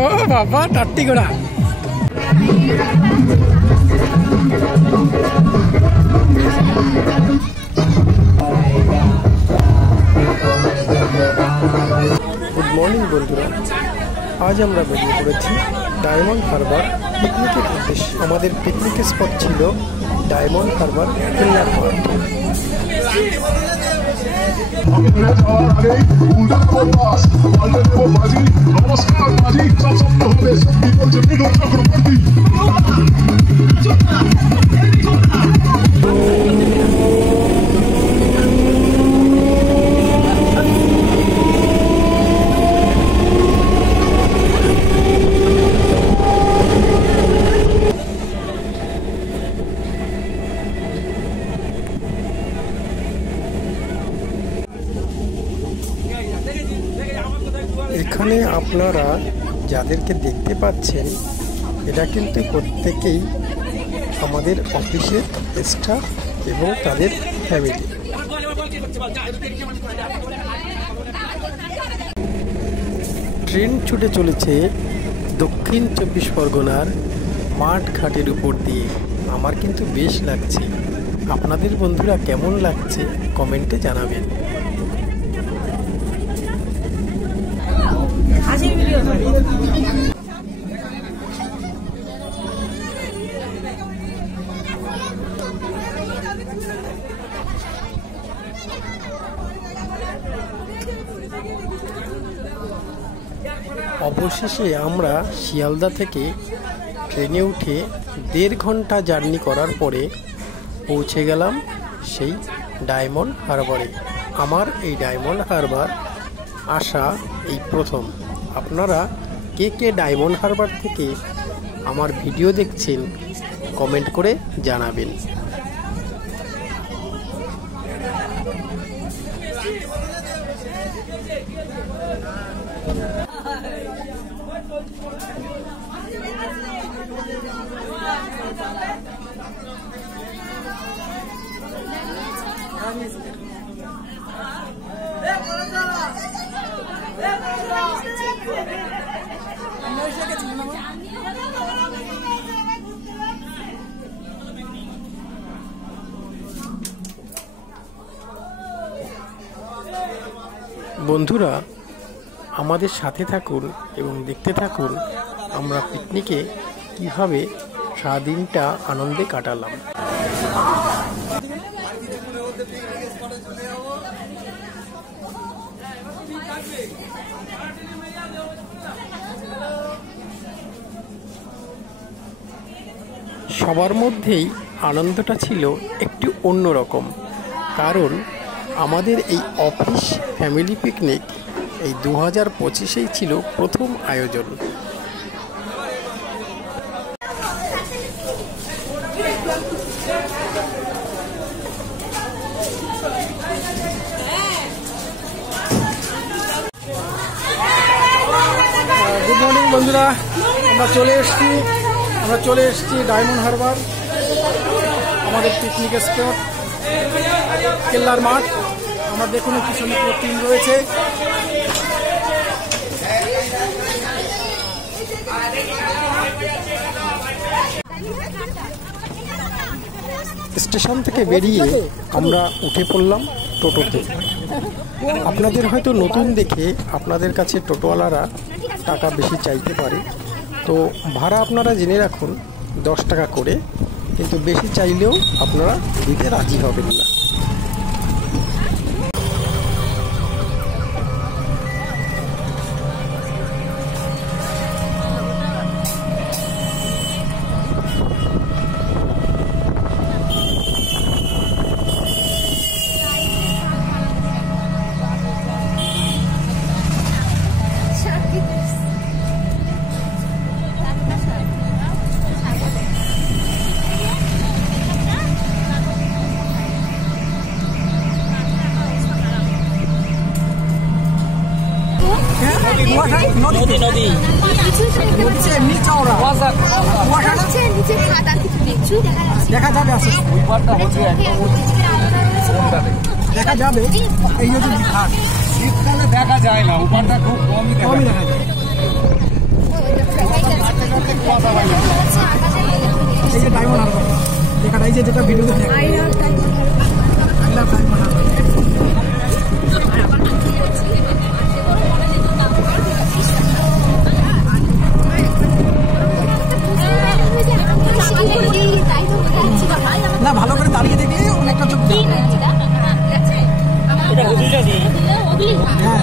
ও বাবা টাট্টি ঘোড়া। Good morning বন্ধুরা, আজ আমরা বেরিয়ে পড়েছি ডায়মন্ড হারবার পিকনিকের উদ্দেশ্যে। আমাদের পিকনিক স্পট ছিল ডায়মন্ড হারবার কিল্লার মাঠ। এখানে আপনারা যাদেরকে দেখতে পাচ্ছেন এরা কিন্তু প্রত্যেকেই আমাদের অফিসের স্টাফ এবং তাদের ফ্যামিলি। ট্রেন ছুটে চলেছে দক্ষিণ 24 পরগনার মাঠ ঘাটের উপর দিয়ে। আমার কিন্তু বেশ লাগছে, আপনাদের বন্ধুরা কেমন লাগছে কমেন্টে জানাবেন। অবশেষে আমরা শিয়ালদা থেকে ট্রেনে উঠে 1.5 ঘন্টা জার্নি করার পরে পৌঁছে গেলাম সেই ডায়মন্ড হারবারে। আমার এই ডায়মন্ড হারবার আসা এই প্রথম। আপনারা কে কে ডায়মন্ড হারবার থেকে আমার ভিডিও দেখছেন কমেন্ট করে জানাবেন। বন্ধুরা আমাদের সাথে থাকুন এবং দেখতে থাকুন আমরা পিকনিকে কিভাবে সারাদিনটা আনন্দে কাটালাম। সবার মধ্যেই আনন্দটা ছিল একটু অন্যরকম, কারণ আমাদের এই অফিস ফ্যামিলি পিকনিক এই 2025-এই ছিল প্রথম আয়োজন। গুড মর্নিং বন্ধুরা, আমরা চলে এসেছি ডায়মন্ড হারবার, আমাদের পিকনিক স্পট কেল্লার মাঠ। আমার দেখুন পিছনে পুরো টিম রয়েছে। স্টেশন থেকে বেরিয়ে আমরা উঠে পড়লাম টোটোতে। আপনাদের হয়তো নতুন দেখে আপনাদের কাছে টোটোওয়ালারা টাকা বেশি চাইতে পারে, তো ভাড়া আপনারা জেনে রাখুন 10 টাকা করে, কিন্তু বেশি চাইলেও আপনারা দিতে রাজি হবেন না। দেখা যাবে দেখা যাবে এই শীতকালে দেখা যায় না, উপরটা খুব কমই দেখা যায়। এই যে ডায়মন্ড হারবার লেখাটা, এই যে যেটা ভিডিওতে দেখো আই লাভ ডায়মন্ড হারবার। না ভালো করে দাঁড়িয়ে দেখলে অনেকটা চোখ হ্যাঁ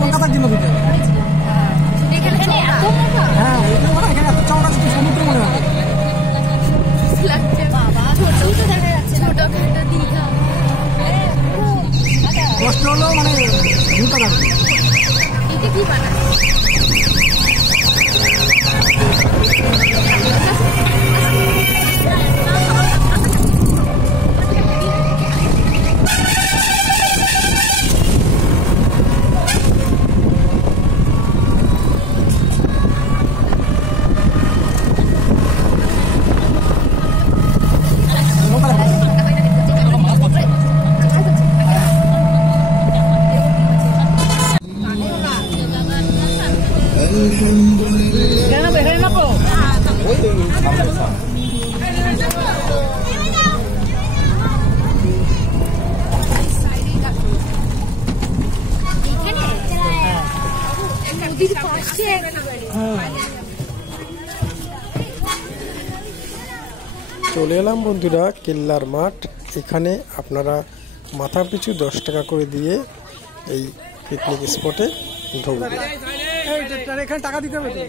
কলকাতার জন্য দিতে হ্যাঁ এখানে এত চওড়া সমুদ্র মনে হয় কষ্ট হলো মানে দুটো লাগবে চলে এলাম বন্ধুরা কেল্লার মাঠ। এখানে আপনারা মাথা পিছু 10 টাকা করে দিয়ে এই পিকনিক স্পটে ঢুকবেন। এখানে টাকা দিতে হবে তো?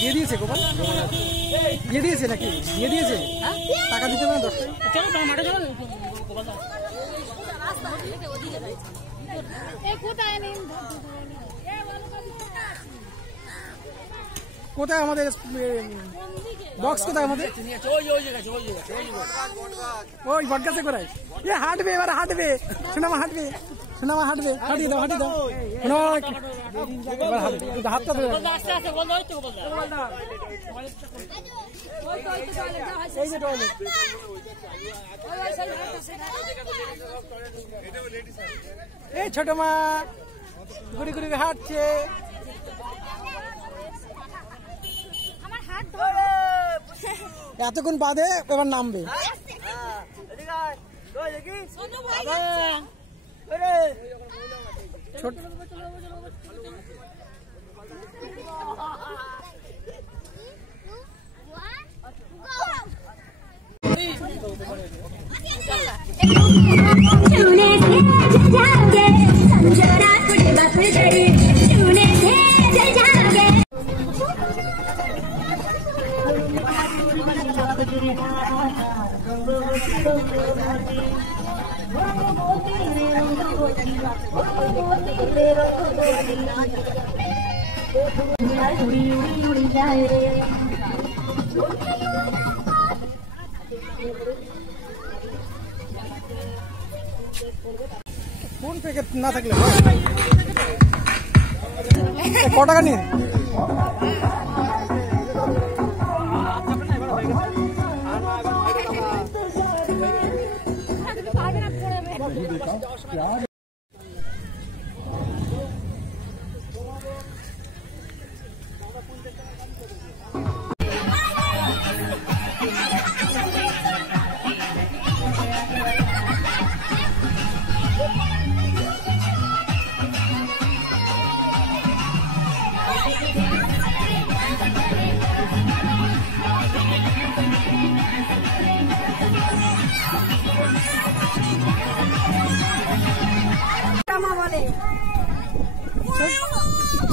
দিয়ে দিয়েছে গোপাল, দিয়ে দিয়েছে নাকি? দিয়ে দিয়েছে, টাকা দিতে হবে না 10 টাকা। কোথায় আমাদের বক্স? কোথায় আমাদের? ওই বটগাছে কোথায়? এ হাঁটবে, এবার হাঁটবে, সোনামা হাঁটবে, সোনামা হাঁটবে, হাঁটিয়ে দাও, হাঁটিয়ে দাও, হাতটা ধরে এই ছোট মা ঘুরে ঘুরে হাঁটছে। এতক্ষণ বাদে এবার নামবে। ফোন পে না থাকলে ক টাকা নিন?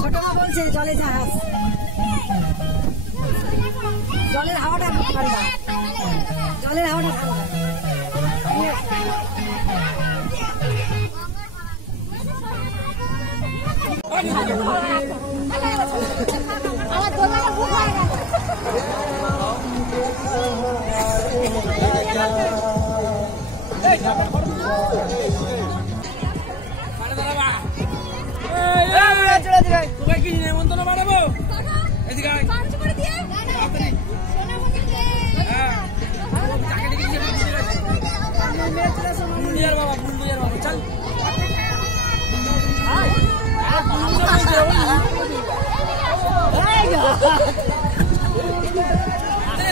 ছোট মা বলছে জলে জাহাজ, জলের হাওয়াটা ঠান্ডা, জলের হাওয়াটা ঠান্ডা। আমার দোলনাটা খুব ভালো লাগে। তোমাকে কি নেমন্তন্ন বাড়াবো? এদিকে বাবা চল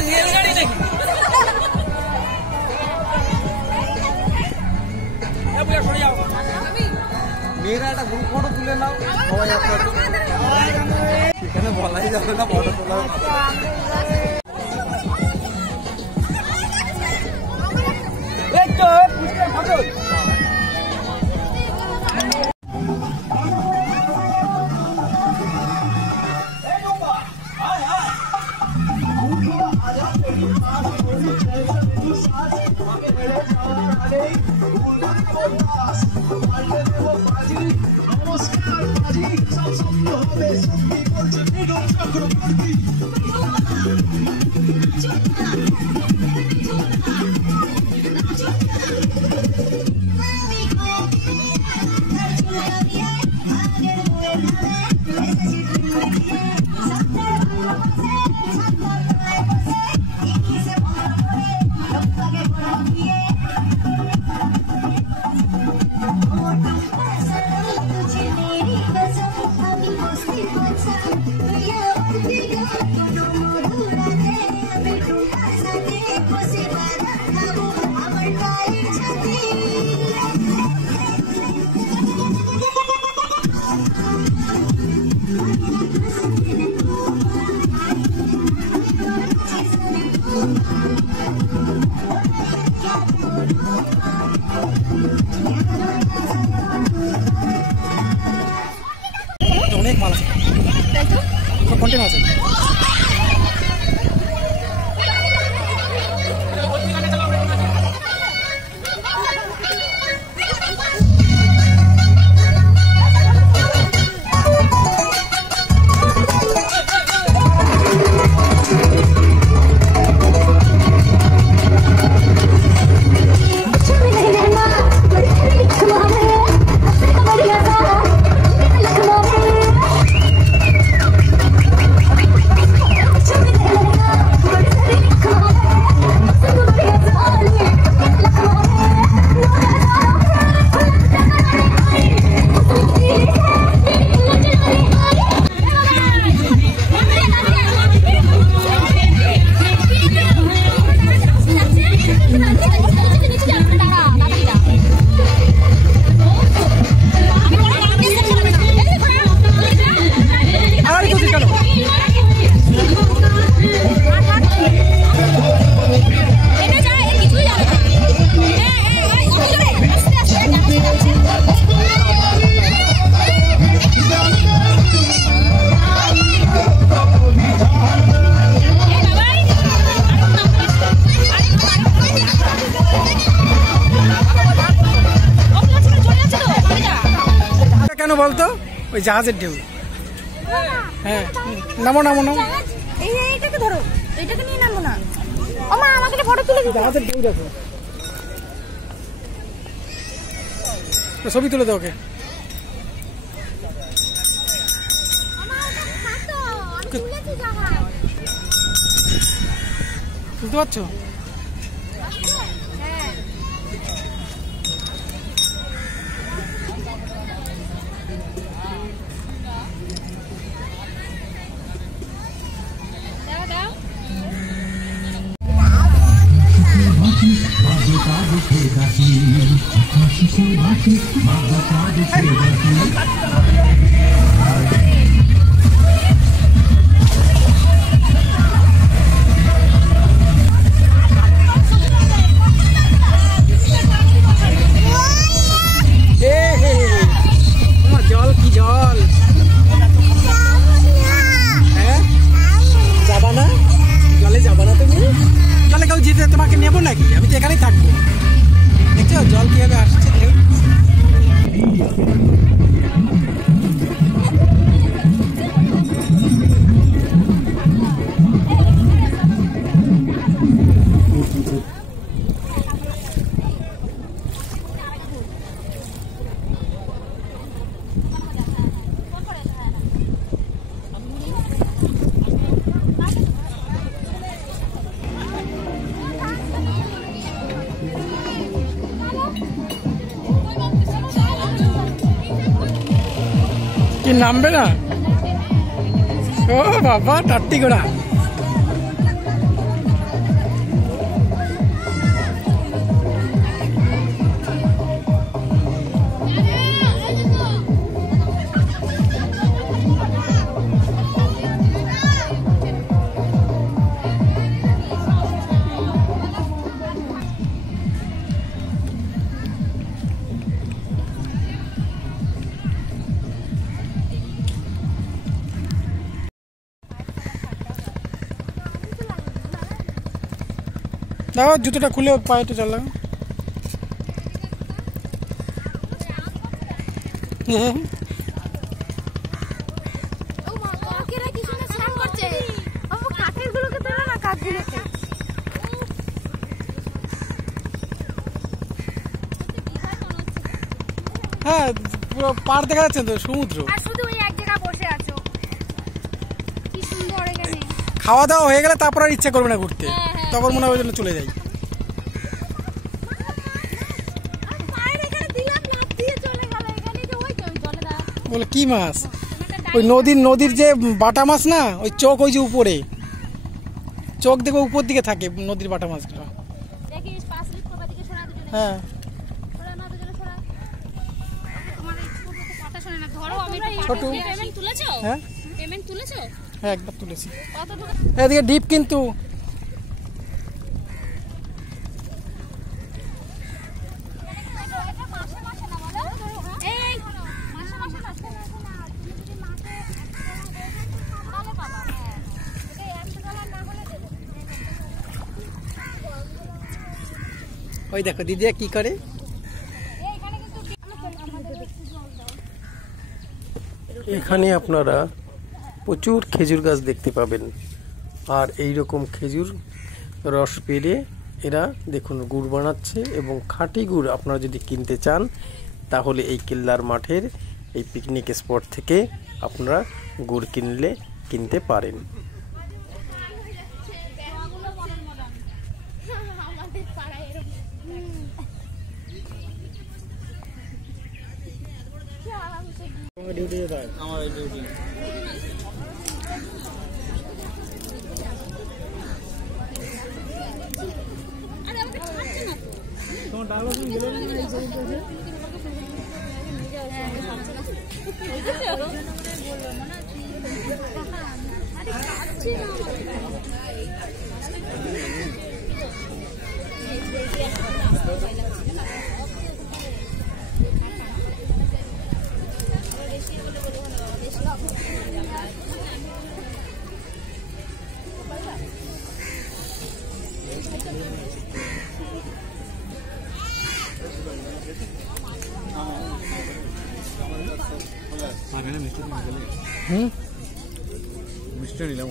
রেলগাড়ি নাকি? মেয়েরা একটা গ্রুপ ফটো তুলে নাও সবাই এখানে বলাই যাবে না ফটো তোলার অনেক মাল আছে, কন্টেন্ট আছে। কেন বলতো? ওই জাহাজের ঢেউ। হ্যাঁ, নামো নামো নামো। এইটাকে ধরো, এইটাকে নিয়ে নামো না। ও মা, আমাকে একটা ফটো তুলে দিও। জাহাজের ঢেউ দেখো, ছবি তুলে দাও ওকে। বুঝতে পারছো? জল কি জল, হ্যাঁ যাবা না? জলে যাবা না তুমি? জলে কেউ যেতে তোমাকে নেবো নাকি? আমি তো এখানেই থাকবো। দেখছো জল কিভাবে আসছে ঢেউ। কি নামবে না? ও বাবা টাট্টি ঘোড়া। দাও জুতোটা খুলে পায়ে একটু চালাম। হ্যাঁ পুরো পাড় দেখা যাচ্ছে তো, সমুদ্র। খাওয়া দাওয়া হয়ে গেলে তারপর আর ইচ্ছা করবে না ঘুরতে, তখন মনে হয় চলে যাই। বলে কি মাছ? ওই নদীর যে বাটা মাছ না, ওই চোখ, ওই যে উপরে চোখ দেখো উপর দিকে থাকে নদীর বাটা মাছটা। হ্যাঁ ছোট। হ্যাঁ হ্যাঁ একবার তুলেছি। এদিকে ডিপ কিন্তু ওই দেখো দিদিয়া কি করে। এখানে আপনারা প্রচুর খেজুর গাছ দেখতে পাবেন, আর এই রকম খেজুর রস পেরে এরা দেখুন গুড় বানাচ্ছে, এবং খাঁটি গুড় আপনারা যদি কিনতে চান তাহলে এই কেল্লার মাঠের এই পিকনিক স্পট থেকে আপনারা গুড় কিনতে পারেন। আমার ডিউটি মিষ্টি নিলাম।